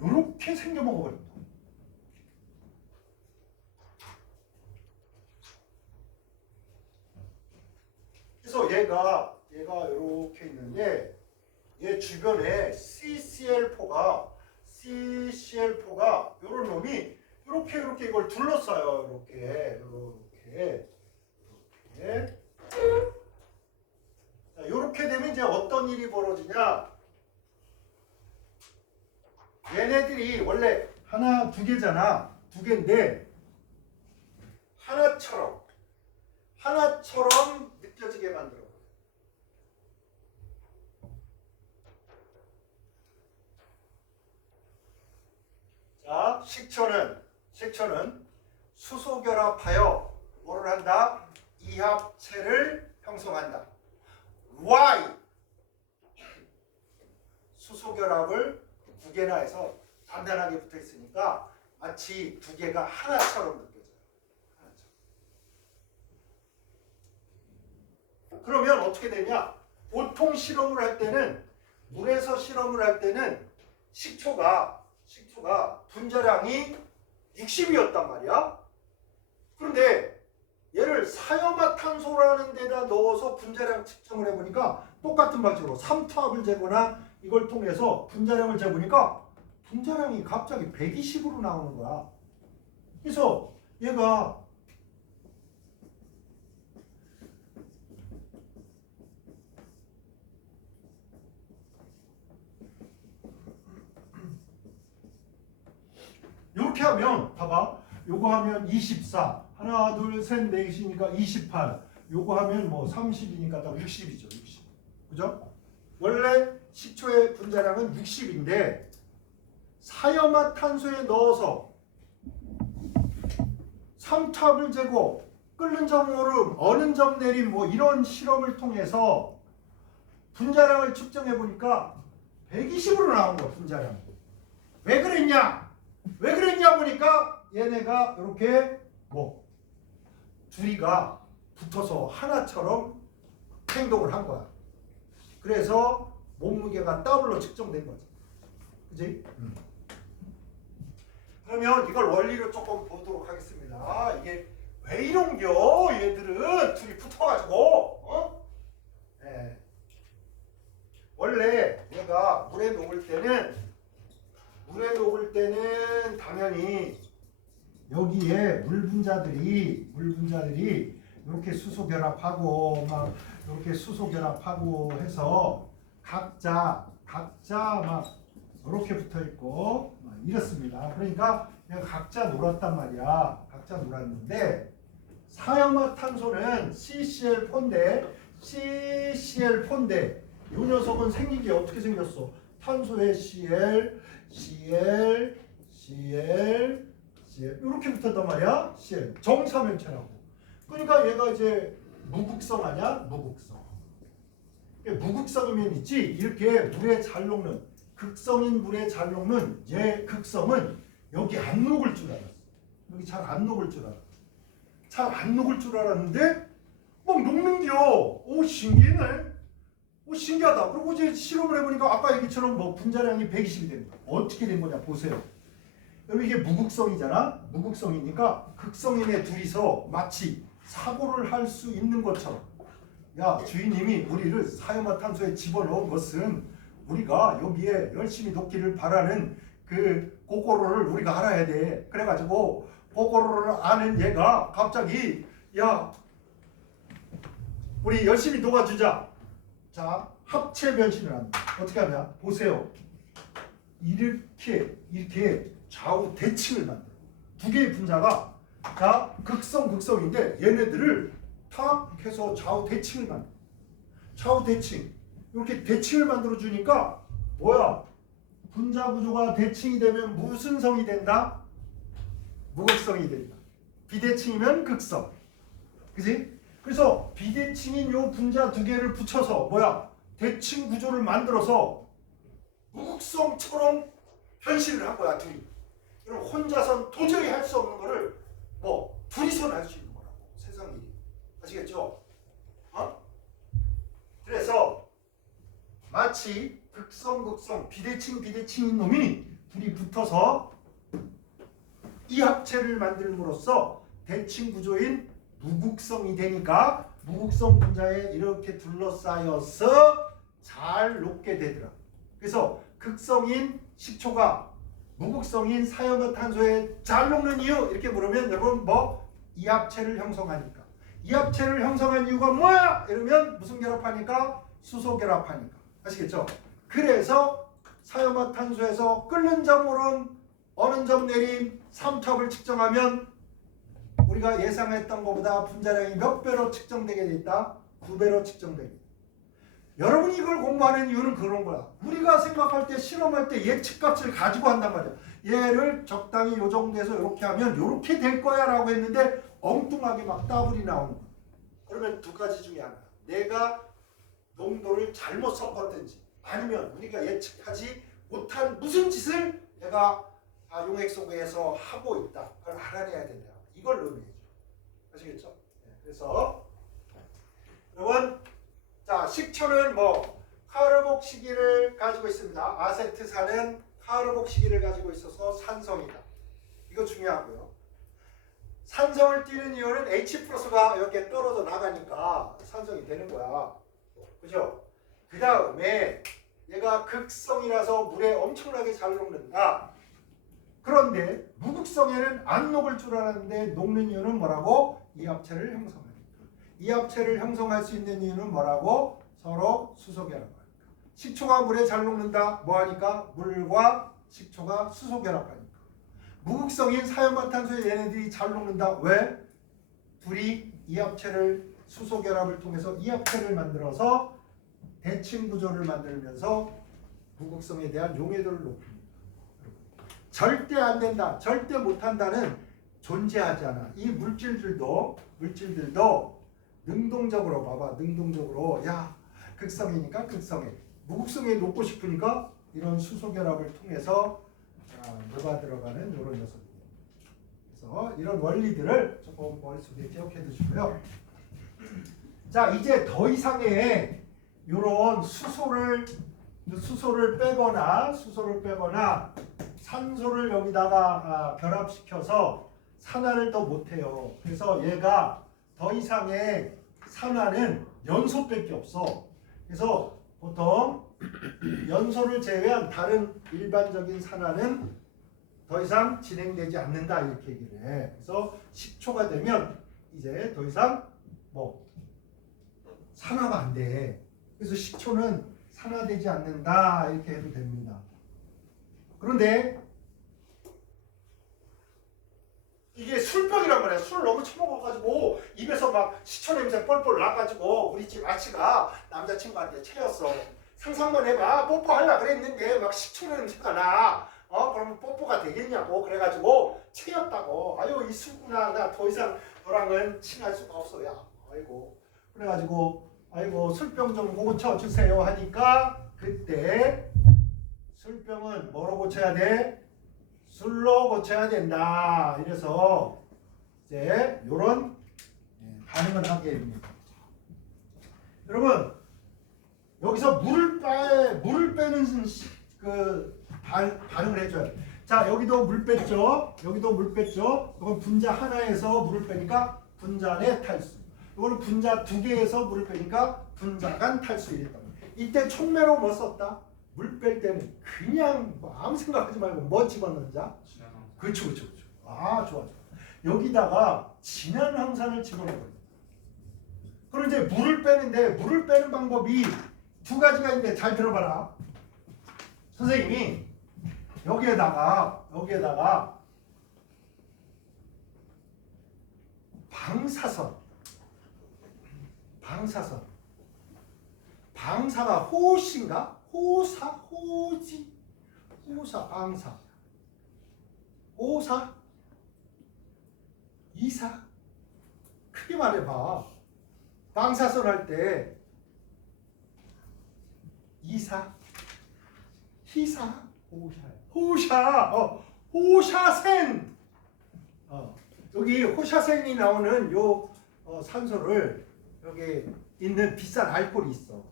요렇게 생겨 먹어버립니다. 그래서 얘가 이렇게 있는데 얘 주변에 CCl4가 이런 놈이 이렇게 이걸 둘러싸요. 이렇게. 자, 이렇게 되면 이제 어떤 일이 벌어지냐? 얘네들이 원래 하나, 두 개잖아. 두 개인데 하나처럼 느껴지게 만들어. 자, 식초는 수소결합하여 뭐를 한다? 이합체를 형성한다. Y 수소결합을 두 개나 해서 단단하게 붙어 있으니까 마치 두 개가 하나처럼 느껴져요. 그러면 어떻게 되냐? 보통 실험을 할 때는 물에서 실험을 할 때는 식초가 분자량이 60이었단 말이야. 그런데 얘를 사염화탄소라는 데다 넣어서 분자량 측정을 해보니까 똑같은 방식으로 삼투압을 재거나 이걸 통해서 분자량을 재보니까 분자량이 갑자기 120으로 나오는 거야. 그래서 얘가 이렇게 하면 봐봐. 요거 하면 24. 하나, 둘, 셋, 넷이니까 28. 요거 하면 뭐 30이니까 딱 60이죠. 60. 그죠? 원래 식초의 분자량은 60인데 사염화탄소에 넣어서 삼투압을 재고 끓는 점오름, 어는 점 내림 뭐 이런 실험을 통해서 분자량을 측정해 보니까 120으로 나온 거야. 분자량. 왜 그랬냐 보니까 얘네가 이렇게 뭐 둘이가 붙어서 하나처럼 행동을 한 거야. 그래서 몸무게가 더블로 측정된 거지. 그지? 그러면 이걸 원리로 조금 보도록 하겠습니다. 이게 왜 이런겨? 얘들은 둘이 붙어가지고 네. 원래 얘가 물에 녹을 때는 당연히 여기에 물 분자들이 이렇게 수소결합하고 막 이렇게 수소결합하고 해서 각자 막 이렇게 붙어 있고 이렇습니다. 그러니까 그냥 각자 놀았단 말이야. 각자 놀았는데 사염화탄소는 CCl4인데 이 녀석은 생긴 게 어떻게 생겼어? 탄소에 Cl 이렇게 붙었단 말이야. Cl 정사면체라고. 그러니까 얘가 이제 무극성 아니야? 무극성이면 있지. 이렇게 물에 잘 녹는 극성인 물에 잘 녹는 얘 극성은 여기 안 녹을 줄 알았어. 여기 잘 안 녹을 줄 알았어. 잘 안 녹을 줄 알았는데 막 녹는겨. 오 신기하네. 오 신기하다. 그리고 이제 실험을 해보니까 아까 얘기처럼 뭐 분자량이 120이 됩니다. 어떻게 된 거냐 보세요. 여기 이게 무극성이잖아. 무극성이니까 극성인의 둘이서 마치 사고를 할 수 있는 것처럼 야 주인님이 우리를 사염화탄소에 집어넣은 것은 우리가 여기에 열심히 녹기를 바라는 그 고고로를 우리가 알아야 돼. 그래가지고 고고로를 아는 얘가 갑자기 야 우리 열심히 녹아주자. 자 합체 변신을 합니다. 어떻게 하냐 보세요. 이렇게 좌우 대칭을 만들어. 두 개의 분자가 자 극성인데 얘네들을 탁 해서 좌우 대칭을 만들어. 좌우 대칭 이렇게 대칭을 만들어 주니까 뭐야? 분자 구조가 대칭이 되면 무슨 성이 된다? 무극성이 된다. 비대칭이면 극성. 그지? 그래서 비대칭인 요 분자 두 개를 붙여서 뭐야? 대칭 구조를 만들어서 무극성처럼 변신을 한 거야, 둘이. 그럼 혼자선 도저히 할 수 없는 거를 뭐 둘이서는 할 수 있는 거라고. 세상 일이. 아시겠죠? 그래서 마치 극성, 비대칭인 놈이 둘이 붙어서 이 합체를 만들므로써 대칭 구조인 무극성이 되니까 무극성 분자에 이렇게 둘러싸여서 잘 녹게 되더라. 그래서 극성인 식초가 무극성인 사염화탄소에 잘 녹는 이유 이렇게 물으면 여러분 뭐 이합체를 형성하니까. 이합체를 형성한 이유가 뭐야? 이러면 무슨 결합하니까? 수소 결합하니까. 아시겠죠? 그래서 사염화탄소에서 끓는 점오름 어느 점 내림 3첩을 측정하면 우리가 예상했던 것보다 분자량이 몇 배로 측정되게 돼 있다? 2배로 측정되게 돼 있다. 여러분이 이걸 공부하는 이유는 그런 거야. 우리가 생각할 때 실험할 때 예측값을 가지고 한단 말이야. 얘를 적당히 요 정도에서 이렇게 하면 이렇게 될 거야 라고 했는데 엉뚱하게 막 더블이 나오는 거야. 그러면 두 가지 중에 하나. 내가 농도를 잘못 섞었든지 아니면 우리가 예측하지 못한 무슨 짓을 내가 용액소에서 하고 있다. 그걸 알아내야 된다. 이걸 의미해줘. 아시겠죠? 네, 그래서 여러분 자 식초는 뭐 카르복 시기를 가지고 있습니다. 아세트산은 카르복 시기를 가지고 있어서 산성이다. 이거 중요하고요. 산성을 띠는 이유는 H 플러스가 이렇게 떨어져 나가니까 산성이 되는 거야. 그죠? 그 다음에 얘가 극성이라서 물에 엄청나게 잘 녹는다. 그런데 무극성에는 안 녹을 줄 알았는데 녹는 이유는 뭐라고? 이합체를 형성하니까. 이합체를 형성할 수 있는 이유는 뭐라고? 서로 수소결합하니까. 식초가 물에 잘 녹는다. 뭐하니까? 물과 식초가 수소결합하니까. 무극성인 사염화탄소에 얘네들이 잘 녹는다. 왜? 둘이 이합체를 수소결합을 통해서 이합체를 만들어서 대칭 구조를 만들면서 무극성에 대한 용해도를 높입니다. 절대 안 된다, 절대 못한다는 존재하지 않아. 이 물질들도 능동적으로 봐봐. 능동적으로 야 극성이니까 극성에 무극성에 놓고 싶으니까 이런 수소결합을 통해서 녹아 들어가는 이런 녀석이에요. 그래서 이런 원리들을 조금 머릿속에 기억해 두시고요. 자 이제 더 이상의 이런 수소를 빼거나 산소를 여기다가 결합시켜서 산화를 더 못해요. 그래서 얘가 더 이상의 산화는 연소밖에 없어. 그래서 보통 연소를 제외한 다른 일반적인 산화는 더 이상 진행되지 않는다 이렇게 얘기를 해. 그래서 식초가 되면 이제 더 이상 뭐 산화가 안 돼. 그래서 식초는 산화되지 않는다 이렇게 해도 됩니다. 그런데 이게 술병이란 말이야. 술을 너무 처먹어가지고 입에서 막 식초 냄새 뻘뻘 나가지고 우리 집 아치가 남자친구한테 채였어. 상상만 해봐. 뽀뽀하려고 그랬는데 막 식초 냄새가 나. 그러면 뽀뽀가 되겠냐고. 그래가지고 채였다고. 아유 이 술구나. 나 더 이상 너랑은 친할 수가 없어. 야 아이고. 그래가지고 아이고 술병 좀 고쳐주세요 하니까 그때 술병은 뭐로 고쳐야 돼? 술로 고쳐야 된다. 이래서 이제 이런 반응을 하게 됩니다. 여러분 여기서 물을 빼는 그 반응을 해줘야 돼. 자 여기도 물 뺐죠. 여기도 물 뺐죠. 이건 분자 하나에서 물을 빼니까 분자 내 탈수. 이거는 분자 두 개에서 물을 빼니까 분자 간 탈수 이랬다. 이때 촉매로 뭐 썼다? 물 뺄 때는 그냥 뭐 아무 생각하지 말고 뭐 집어넣자? 그렇죠. 아 좋아. 여기다가 진한 황산을 집어넣어요. 그럼 이제 물을 빼는데 물을 빼는 방법이 두 가지가 있는데 잘 들어봐라. 선생님이 여기에다가 방사가 호신가? 호사? 이사? 크게 말해봐. 방사선 할 때 이사? 희사? 호샤생! 여기 호샤생이 나오는 요 산소를 여기 있는 비싼 알코올이 있어.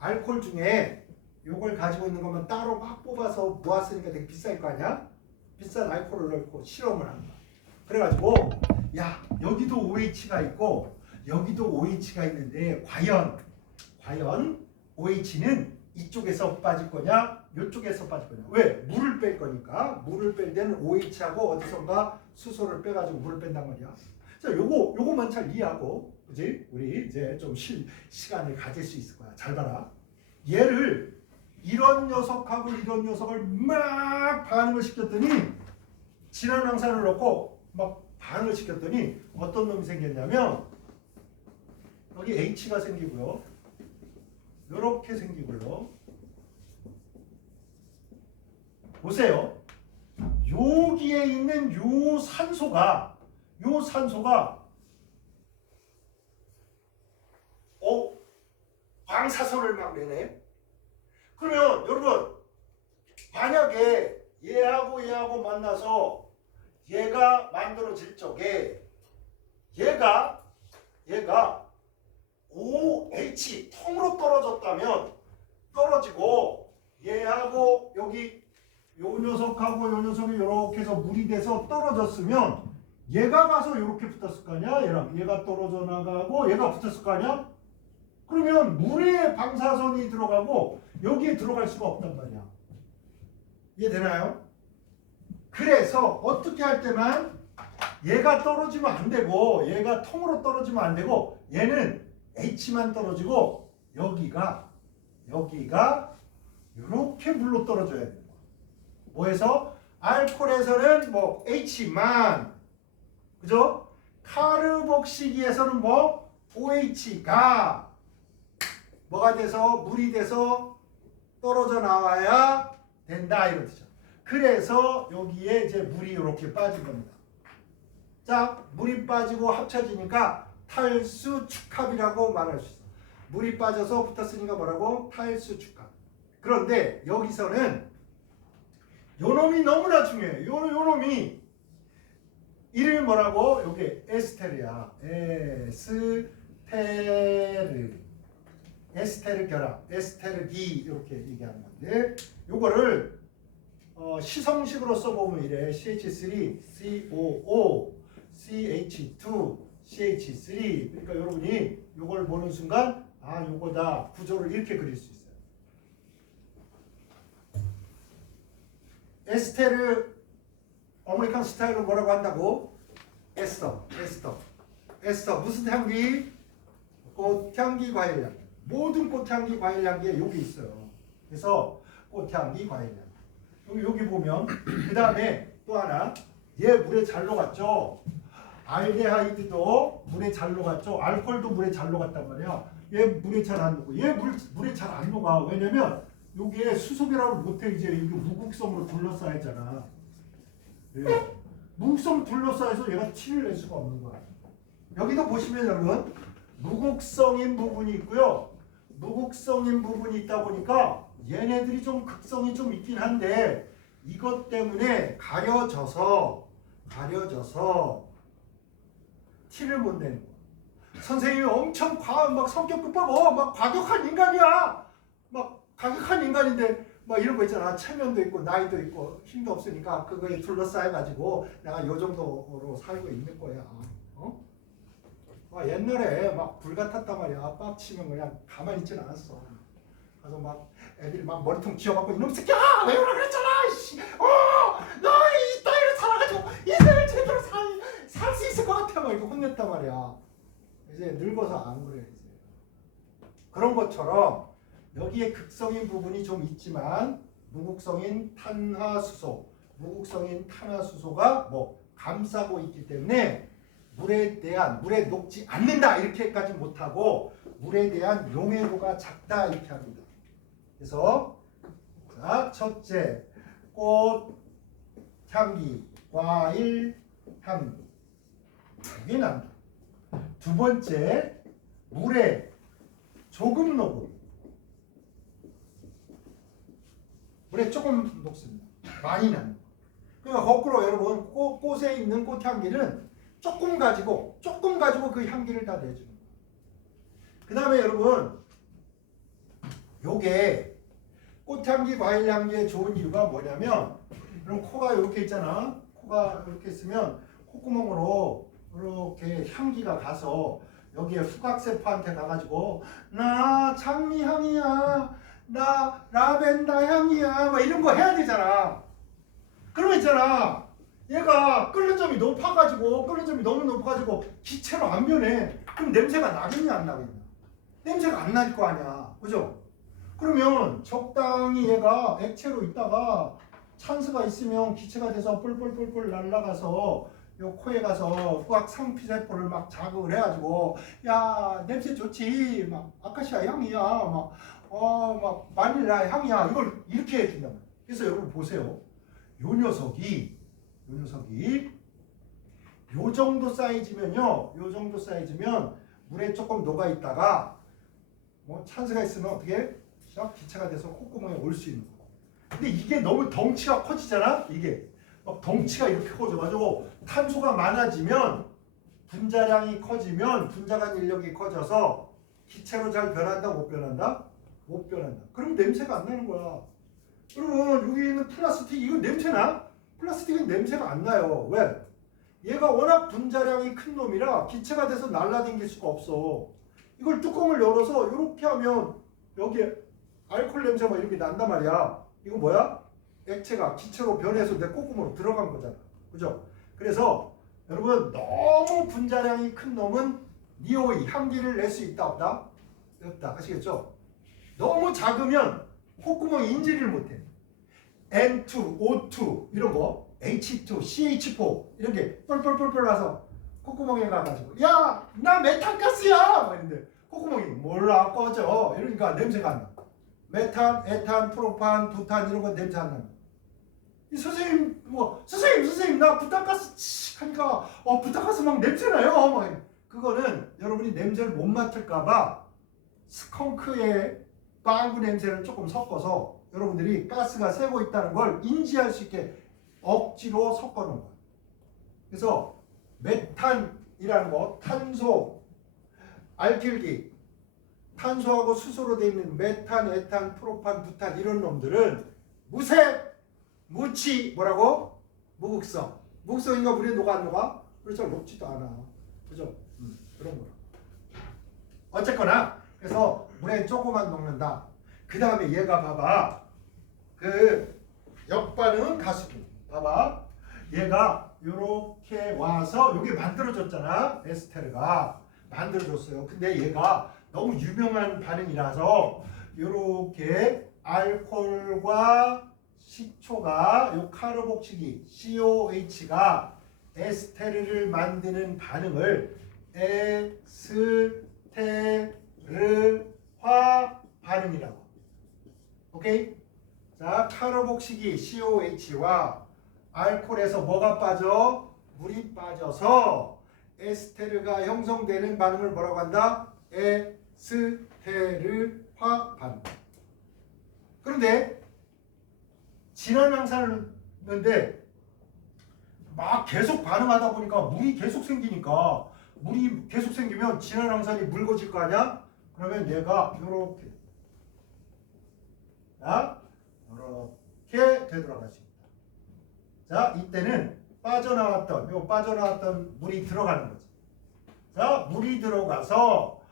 알코올 중에 요걸 가지고 있는 거면 따로 막 뽑아서 모았으니까 되게 비쌀 거 아니야? 비싼 알코올을 넣고 실험을 한 거야. 그래가지고 야, 여기도 OH가 있고 여기도 OH가 있는데 과연 OH는 이쪽에서 빠질 거냐 이쪽에서 빠질 거냐. 왜? 물을 뺄 거니까. 물을 뺄 때는 OH하고 어디선가 수소를 빼가지고 물을 뺀단 말이야. 자, 요거만 잘 이해하고, 그지? 우리 이제 좀 시간을 가질 수 있을 거야. 잘 봐라. 얘를 이런 녀석하고 이런 녀석을 막 반응을 시켰더니 진화항산을 넣고 막 반응을 시켰더니 어떤 놈이 생겼냐면 여기 H가 생기고요. 이렇게 생기고요. 보세요. 여기에 있는 요 산소가 방사선을 막 내네. 그러면 여러분 만약에 얘하고 만나서 얘가 만들어질 적에 얘가 OH 통으로 떨어졌다면 떨어지고 얘하고 여기 요 녀석하고 요 녀석이 이렇게 해서 물이 돼서 떨어졌으면 얘가 가서 이렇게 붙었을 거 아니야? 얘가 떨어져 나가고 얘가 붙었을 거 아니야? 그러면 물에 방사선이 들어가고 여기에 들어갈 수가 없단 말이야. 이해되나요? 그래서 어떻게 할 때만 얘가 떨어지면 안 되고 얘가 통으로 떨어지면 안 되고 얘는 H만 떨어지고 여기가 이렇게 물로 떨어져야 돼요. 뭐해서? 알코올에서는 뭐 H만, 그죠? 카르복시기에서는 뭐 OH가 뭐가 돼서 물이 돼서 떨어져 나와야 된다 이런 뜻이죠. 그래서 여기에 이제 물이 이렇게 빠진 겁니다. 자, 물이 빠지고 합쳐지니까 탈수축합이라고 말할 수 있어. 물이 빠져서 붙었으니까 뭐라고? 탈수축합. 그런데 여기서는 요 놈이 너무나 중요해요. 요 놈이 이름이 뭐라고? 요게 에스테르야. 에스테르 결합, 에스테르기 이렇게 얘기하는 건데 요거를 시성식으로 써보면 이래. CH3, COO, CH2, CH3. 그러니까 여러분이 요걸 보는 순간 아 요거다 구조를 이렇게 그릴 수 있어요. 에스테르 아메리칸 스타일로 뭐라고 한다고? 에스터 무슨 향기? 꽃향기 과일향기. 모든 꽃향기 과일향기에 여기 있어요. 그래서 꽃향기 과일향기. 여기 보면 그 다음에 또 하나 얘 물에 잘 녹았죠. 알데하이드도 물에 잘 녹았죠. 알코올도 물에 잘 녹았단 말이야. 얘 물에 잘 안 녹고 얘 물에 잘 안 녹아. 왜냐면 여기에 수소결합을 못해. 이제 이게 무극성으로 둘러싸였잖아. 예. 무극성 둘러싸여서 얘가 티를 낼 수가 없는 거야. 여기도 보시면 여러분 무극성인 부분이 있고요. 무극성인 부분이 있다 보니까 얘네들이 좀 극성이 좀 있긴 한데 이것 때문에 가려져서 티를 못 내는 거야. 선생님이 엄청 막 성격 급하고 막 과격한 인간이야. 막 과격한 인간인데 막 이런 거 있잖아. 체면도 있고 나이도 있고 힘도 없으니까 그거에 둘러싸여가지고 내가 요 정도로 살고 있는 거야. 옛날에 막 불같았단 말이야. 빡치면 그냥 가만히 있지는 않았어. 가서 막 애들이 막 머리통 쥐어갖고 이놈 새끼야 왜 그러라 그랬잖아. 너 이 따위로 살아가지고 인생을 제대로 살 수 있을 것 같아. 막 이렇게 혼냈단 말이야. 이제 늙어서 안 그래. 이제 그런 것처럼 여기에 극성인 부분이 좀 있지만 무극성인 탄화수소가 뭐 감싸고 있기 때문에 물에 녹지 않는다 이렇게까지 못하고 물에 대한 용해도가 작다 이렇게 합니다. 그래서 자, 첫째 꽃향기, 과일향기 이게 난다. 두 번째 물에 조금 녹음. 물에 조금 녹습니다. 많이 나는 거. 그러니까 거꾸로 여러분 꽃에 있는 꽃향기는 조금 가지고 그 향기를 다 내주는 거예요. 그 다음에 여러분 요게 꽃향기 과일향기에 좋은 이유가 뭐냐면 그럼 코가 이렇게 있잖아. 코가 이렇게 있으면 콧구멍으로 이렇게 향기가 가서 여기에 후각세포한테 가가지고 나 장미 향이야, 나 라벤더 향이야, 막 이런 거 해야 되잖아. 그러면 있잖아, 얘가 끓는 점이 높아가지고 끓는 점이 너무 높아가지고 기체로 안 변해. 그럼 냄새가 나겠냐 안 나겠냐? 냄새가 안 날 거 아니야, 그죠? 그러면 적당히 얘가 액체로 있다가 찬스가 있으면 기체가 돼서 뿔뿔뿔뿔 날아가서 요 코에 가서 후각 상피세포를 막 자극을 해가지고 야 냄새 좋지, 막 아카시아 향이야, 막 바닐라 향이야, 이걸 이렇게 해준단 말이야. 그래서 여러분 보세요, 요 녀석이 요 정도 사이즈면요, 요 정도 사이즈면 물에 조금 녹아 있다가 뭐 찬스가 있으면 어떻게 싹 기체가 돼서 콧구멍에 올 수 있는 거. 근데 이게 너무 덩치가 커지잖아. 이게 막 덩치가 이렇게 커져가지고 탄소가 많아지면 분자량이 커지면 분자간 인력이 커져서 기체로 잘 변한다 못 변한다? 못 변한다. 그럼 냄새가 안 나는 거야. 그러면 여기 있는 플라스틱 이거 냄새나? 플라스틱은 냄새가 안 나요. 왜? 얘가 워낙 분자량이 큰 놈이라 기체가 돼서 날라다닐 수가 없어. 이걸 뚜껑을 열어서 이렇게 하면 여기에 알코올 냄새가 이렇게 난단 말이야. 이거 뭐야? 액체가 기체로 변해서 내 콧구멍으로 들어간 거잖아. 그죠? 그래서 여러분 너무 분자량이 큰 놈은 니오이, 향기를 낼 수 있다 없다? 없다. 아시겠죠? 너무 작으면 콧구멍이 인지를 못해. N2, O2 이런 거, H2, CH4 이런 게 뻘뻘뻘뻘 나서 콧구멍에 가가지고 야! 나 메탄가스야! 막 이러는데 콧구멍이 몰라 꺼져. 이러니까 냄새가 안 나. 메탄, 에탄, 프로판, 부탄 이런 건 냄새 안 나는. 이 선생님 선생님 나 부탄가스 하니까 부탄가스 막 냄새 나요. 막 그거는 여러분이 냄새를 못 맡을까봐 스컹크의 방구 냄새를 조금 섞어서 여러분들이 가스가 새고 있다는 걸 인지할 수 있게 억지로 섞어 놓은 거예요. 그래서 메탄이라는 거, 탄소, 알킬기, 탄소하고 수소로 되어 있는 메탄, 에탄, 프로판, 부탄 이런 놈들은 무색, 무치, 뭐라고? 무극성. 무극성인가 물에 녹아 안 녹아? 그래서 녹지도 않아. 그죠? 그런 거라. 어쨌거나 그래서 물에 조금만 녹는다. 그 다음에 얘가 봐봐. 그 역반응은 가수기. 봐봐. 얘가 요렇게 와서 여기 만들어졌잖아. 에스테르가 만들어졌어요. 근데 얘가 너무 유명한 반응이라서 요렇게 알코올과 식초가 요 카르복시기 COH가 에스테르를 만드는 반응을 에스테르화 반응이라고. 오케이? 자, 카르복시기 COH와 알코올에서 뭐가 빠져? 물이 빠져서 에스테르가 형성되는 반응을 뭐라고 한다? 에스테르화 반응. 그런데 진한 항산을 넣는데 막 계속 반응하다 보니까 물이 계속 생기니까 물이 계속 생기면 진한 항산이 묽어질 거 아니야? 그러면 얘가 요렇게 이렇게 되돌아갈 수 있다. 자, 이때는 빠져나왔던 물이 들어가는 거지. 자, 물이 들어가서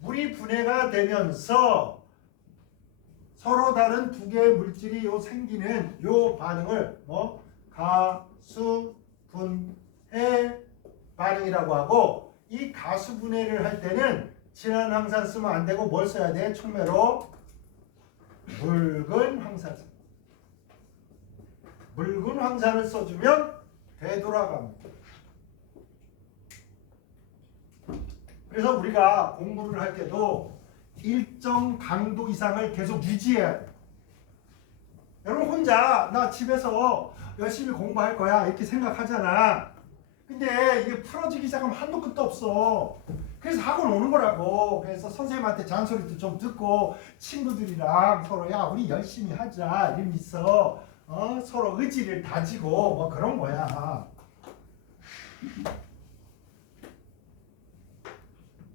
물이 분해가 되면서 서로 다른 두 개의 물질이 생기는 요 반응을 가수 분해 반응이라고 하고, 이 가수 분해를 할 때는 진한 항산 쓰면 안 되고 뭘 써야 돼? 촉매로 묽은 황산. 묽은 황산을 써주면 되돌아갑니다. 그래서 우리가 공부를 할 때도 일정 강도 이상을 계속 유지해야 돼. 여러분 혼자 나 집에서 열심히 공부할 거야 이렇게 생각하잖아. 근데 이게 풀어지기 시작하면 한도 끝도 없어. 그래서 학원 오는 거라고. 그래서 선생님한테 잔소리도 좀 듣고 친구들이랑 서로 야 우리 열심히 하자 이러면서 서로 의지를 다지고 뭐 그런 거야.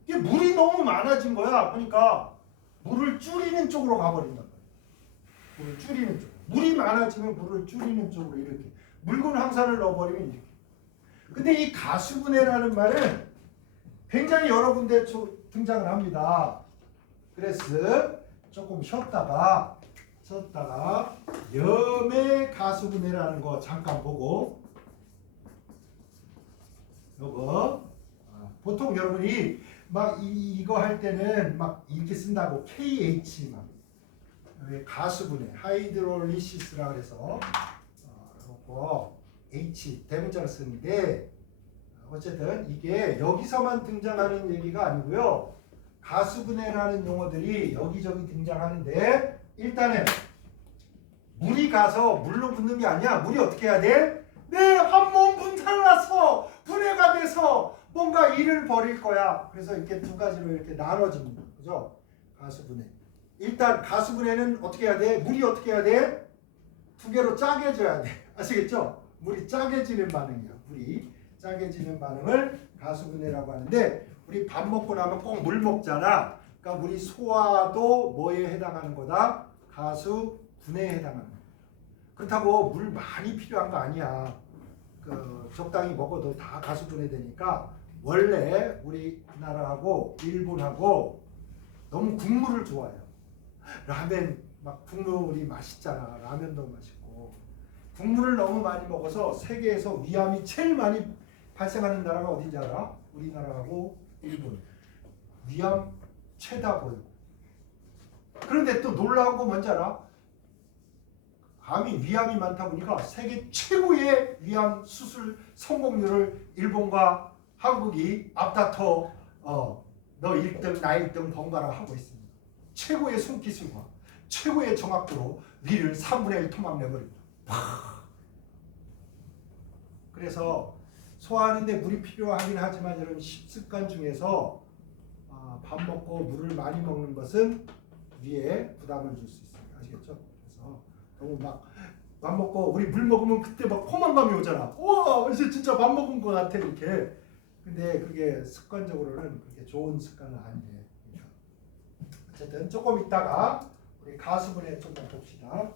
이게 물이 너무 많아진 거야. 그러니까 물을 줄이는 쪽으로 가버린단 말이야. 물을 줄이는 쪽. 물이 많아지면 물을 줄이는 쪽으로 이렇게. 묽은 황산을 넣어버리면 이렇게. 근데 이 가수분해라는 말은 굉장히 여러 군데 등장을 합니다. 그래서 조금 쉬었다가 염의 가수분해라는 거 잠깐 보고 요거 보통 여러분이 막 이거 할 때는 막 이렇게 쓴다고 KH 막 가수분해 하이드롤리시스라 그래서 요거 H 대문자를 쓰는데 어쨌든 이게 여기서만 등장하는 얘기가 아니고요. 가수분해라는 용어들이 여기저기 등장하는데 일단은 물이 가서 물로 붙는 게 아니야. 물이 어떻게 해야 돼? 네, 한몸 분탈을 나서 분해가 돼서 뭔가 일을 벌일 거야. 그래서 이렇게 두 가지로 이렇게 나눠집니다. 그죠? 가수분해. 일단 가수분해는 어떻게 해야 돼? 물이 어떻게 해야 돼? 두 개로 짜게져야 돼. 아시겠죠? 물이 짜게지는 반응이야. 물이 짜게지는 반응을 가수분해라고 하는데 우리 밥 먹고 나면 꼭 물 먹잖아. 그러니까 우리 소화도 뭐에 해당하는 거다? 가수분해에 해당하는 거야. 그렇다고 물 많이 필요한 거 아니야. 적당히 먹어도 다 가수분해 되니까 원래 우리나라하고 일본하고 너무 국물을 좋아해요. 라면 막 국물이 맛있잖아. 라면도 맛있고 국물을 너무 많이 먹어서 세계에서 위암이 제일 많이 발생하는 나라가 어딘지 알아? 우리나라하고 일본. 위암 최다 보유. 그런데 또 놀라운 거 뭔지 알아? 위암이 많다 보니까 세계 최고의 위암 수술 성공률을 일본과 한국이 앞다퉈 너 1등 나 1등 번갈아 하고 있습니다. 최고의 손기술과 최고의 정확도로 위를 3분의 1 토막 내버립니다. 그래서 소화하는데 물이 필요하긴 하지만 여러분 식습관 중에서 밥 먹고 물을 많이 먹는 것은 위에 부담을 줄 수 있습니다. 아시겠죠? 그래서 너무 막 밥 먹고 우리 물 먹으면 그때 막 포만감이 오잖아. 우와 이제 진짜 밥 먹은 것 같아 이렇게. 근데 그게 습관적으로는 그렇게 좋은 습관은 아니에요. 어쨌든 조금 있다가 우리 가수분해 좀 더 봅시다.